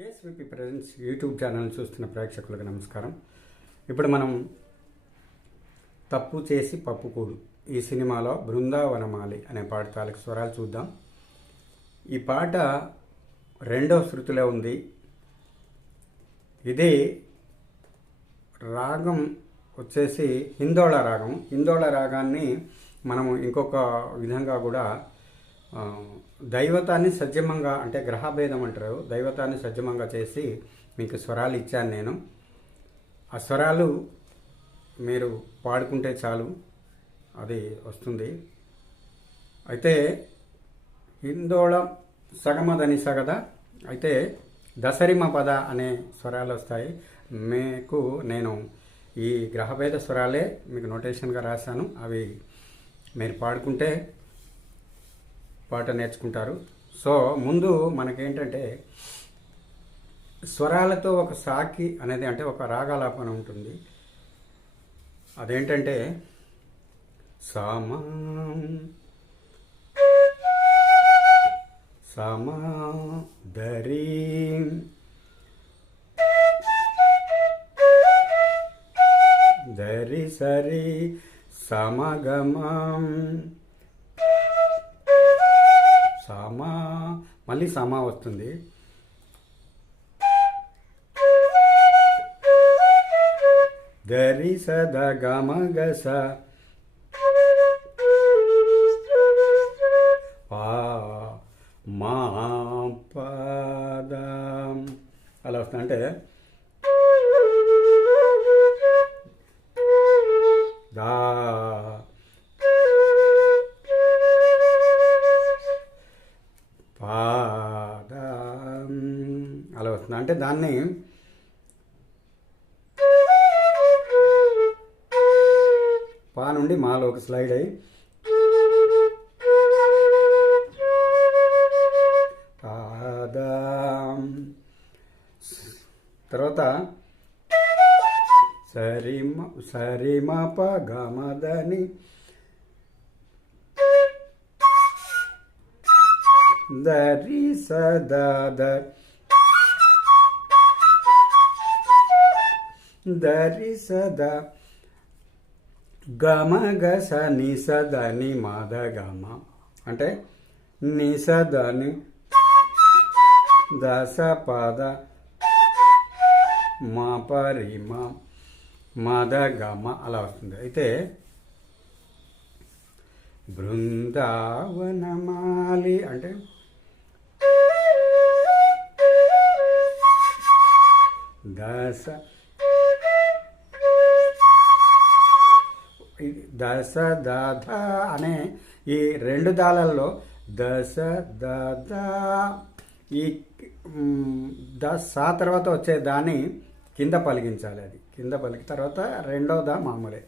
KSVP presents YouTube channel చూస్తున్న ప్రేక్షకులకు నమస్కారం. ఇప్పుడు మనం తప్పు చేసి పప్పుకూడు ఈ సినిమాలో బృందావనమాలి అనే పాట తాలకు స్వరాలు చూద్దాం. ఈ పాట రెండో శృతిలో ఉంది. ఇది రాగం వచ్చేసి హిందోళ రాగం. హిందోళ రాగాన్ని మనము ఇంకొక విధంగా కూడా దైవతాన్ని సజ్జమంగా అంటే గ్రహభేదం అంటారు. దైవతాన్ని సజ్జమంగా చేసి మీకు స్వరాలు ఇచ్చాను నేను. ఆ స్వరాలు మీరు పాడుకుంటే చాలు. అది వస్తుంది. అయితే హిందోళం సగమదని సగద. అయితే దసరిమ పద అనే స్వరాలు వస్తాయి. మీకు నేను ఈ గ్రహభేద స్వరాలే మీకు నోటేషన్గా రాశాను. అవి మీరు పాడుకుంటే పాట నేర్చుకుంటారు. సో ముందు మనకేంటంటే స్వరాలతో ఒక సాకి అనేది అంటే ఒక రాగాలాపన ఉంటుంది. అదేంటంటే సమా సమా దరీ దరి సరి సమగమం సమా. మళ్ళీ సమా వస్తుంది. దరి సద గమ గస పా మా పదం అలా వస్తుంది అంటే దా. అలా అంటే దాన్ని పా నుండి మాలోకి స్లైడ్ అయ్యి తర్వాత సరిమ సరిమ ప గమదని దరి సదా దరి సద గమ గస నిసద ని మద గమ అంటే నిసదని దశ పద మా పరిమ మద గమ అలా వస్తుంది. అయితే బృందావనమాలి అంటే దశ దశ దధ అనే ఈ రెండు దాళల్లో దశ దధ. ఈ దశ తర్వాత వచ్చే దాన్ని కింద పలికించాలి అది. కింద పలికి తర్వాత రెండో దా మామూలే.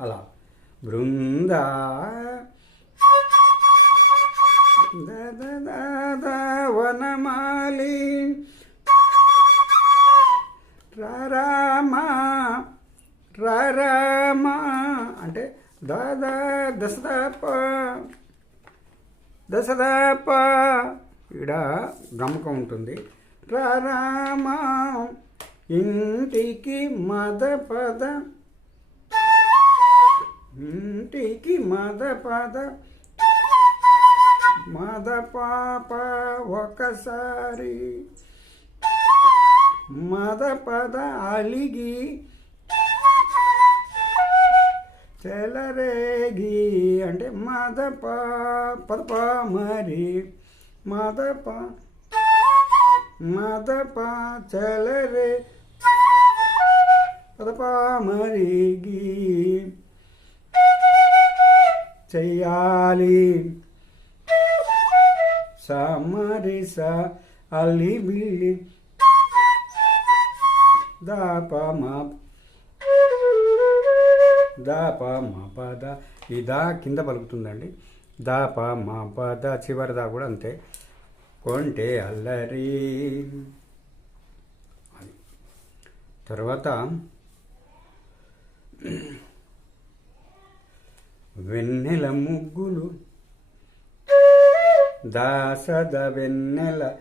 అలా. బృంద. దద వనమాలి. రారామా అంటే దాదా దశదాప దశదాప ఈడ గమకం ఉంటుంది. రారామా ఇంటికి మద పద. ఇంటికి మద పద. మద పాప ఒకసారి. మద పద అలిగి చెలరేగి అంటే మదప పదప మరి మదప మదప చెలరే పదప మరిగి చెయ్యాలి. సమరిస అలిబిలి దాప మా దాప మా పద ఈ దా కింద పలుకుతుందండి. దాప మా పద చివరి దా కూడా అంతే. కొంటే అల్లరి. అది. తర్వాత వెన్నెల ముగ్గులు. దాసద వెన్నెల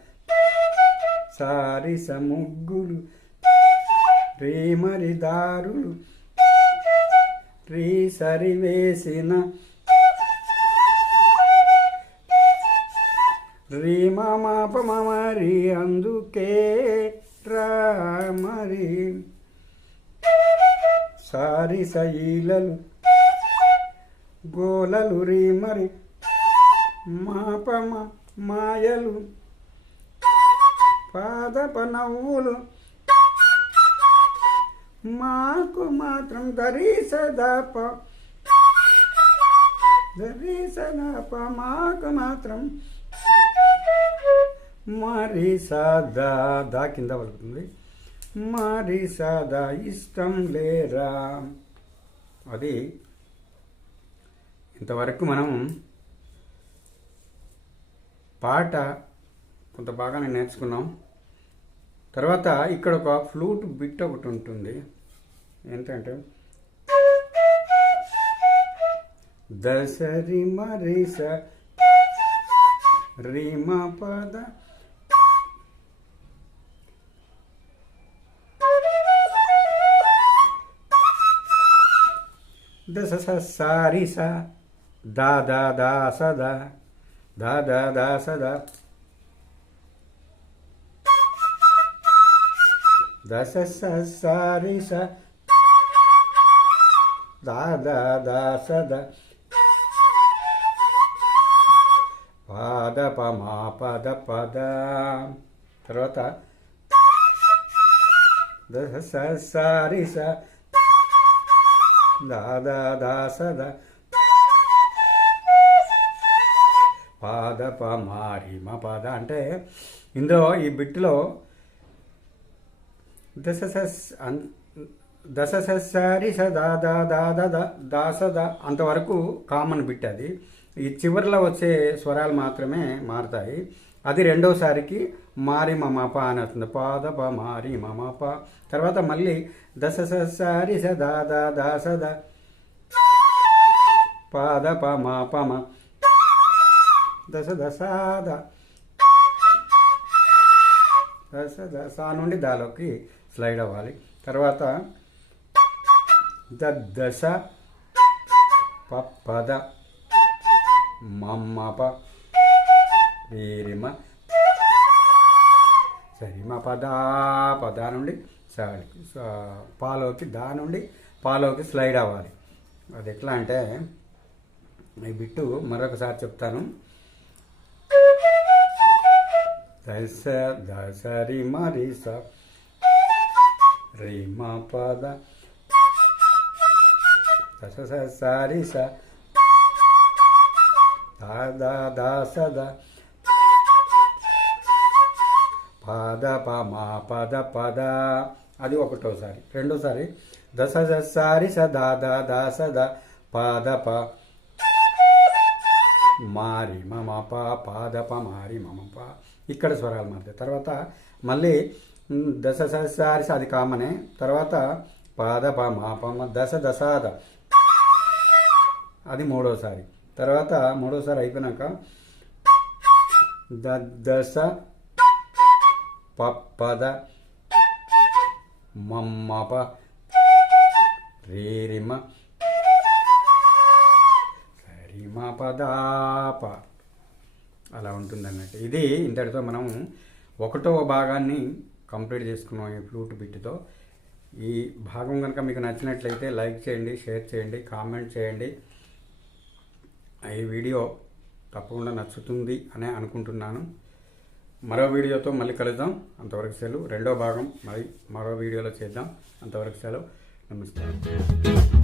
సారిస ముగ్గులు. రేమరి దారులు. శ్రీ సరివేసిన రీ మాప మమరి అందుకే రామరి సారి సైలలు గోలలు రీ మరి. మాపమ మాయలు పాదప నవ్వులు మాకు మాత్రం దరీసదాప దరీసదాప మాకు మాత్రం మరి సదా దా కింద పలుకుతుంది మరి సదా ఇష్టం లేరా. అది ఇంతవరకు మనం పాట కొంత బాగానే నేర్చుకున్నాం. తర్వాత ఇక్కడ ఒక ఫ్లూట్ బిట్ ఒకటి ఉంటుంది. ఏంటంటే దసరి మరిస రీమ పద. దశ సారి స దా దా దా స దా దా దా దా దశ సారి స దా దా దా పాద పమా మా పద పద తర్వాత స సారి స దా దా దా పాద పమారి మా పాద అంటే ఇందులో ఈ బిట్లో దశ సస్ దశ సస్సారి స దా దా దా దా దా దా అంతవరకు కామన్ బిట్ అది. ఈ చివరిలో వచ్చే స్వరాలు మాత్రమే మారుతాయి. అది రెండోసారికి మారి మమప అని వస్తుంది. పాద ప మారి మమప తర్వాత మళ్ళీ దశ సస్సారి స దా దా దా. స పాద ప మా ప మ. దశ దశాద దశ దశ నుండి దాలోకి స్లైడ్ అవ్వాలి. తర్వాత దశ పద మమ్మప వీరిమ సరిమ పద పద నుండి పాలోకి దా నుండి పాలోకి స్లైడ్ అవ్వాలి. అది ఎట్లా అంటే ఈ బిట్టు మరొకసారి చెప్తాను. దశ దశ రి స రిమ పద సారి స దా దా దా పద ప మా పద పద అది ఒకటోసారి. రెండోసారి. దశ సారి స దా దా దా ద. పద ప. మారి మమ ప పాద ప మారి మమ ప. ఇక్కడ స్వరాలు మారుతాయి. తర్వాత మళ్ళీ మ్, దశ ససారి అది కామనే. తర్వాత పాద ప మా ప దశ దశాద అది మూడోసారి. తర్వాత మూడోసారి అయిపోయినాక ద దశ ప పద మమ్మప రేరిమ సరిమ పదాప అలా ఉంటుంది అన్నట్టు ఇది ఇంతటితో మనం ఒకటవ భాగాన్ని కంప్లీట్ చేసుకున్నాం ఈ ఫ్లూట్ బిట్తో ఈ భాగం కనుక మీకు నచ్చినట్లయితే లైక్ చేయండి షేర్ చేయండి కామెంట్ చేయండి. ఈ వీడియో తప్పకుండా నచ్చుతుంది అనే అనుకుంటున్నాను. మరో వీడియోతో మళ్ళీ కలుద్దాం. అంతవరకు సెలవు. రెండో భాగం. మరి మరో వీడియోలో చేద్దాం. అంతవరకు సెలవు. నమస్కారం.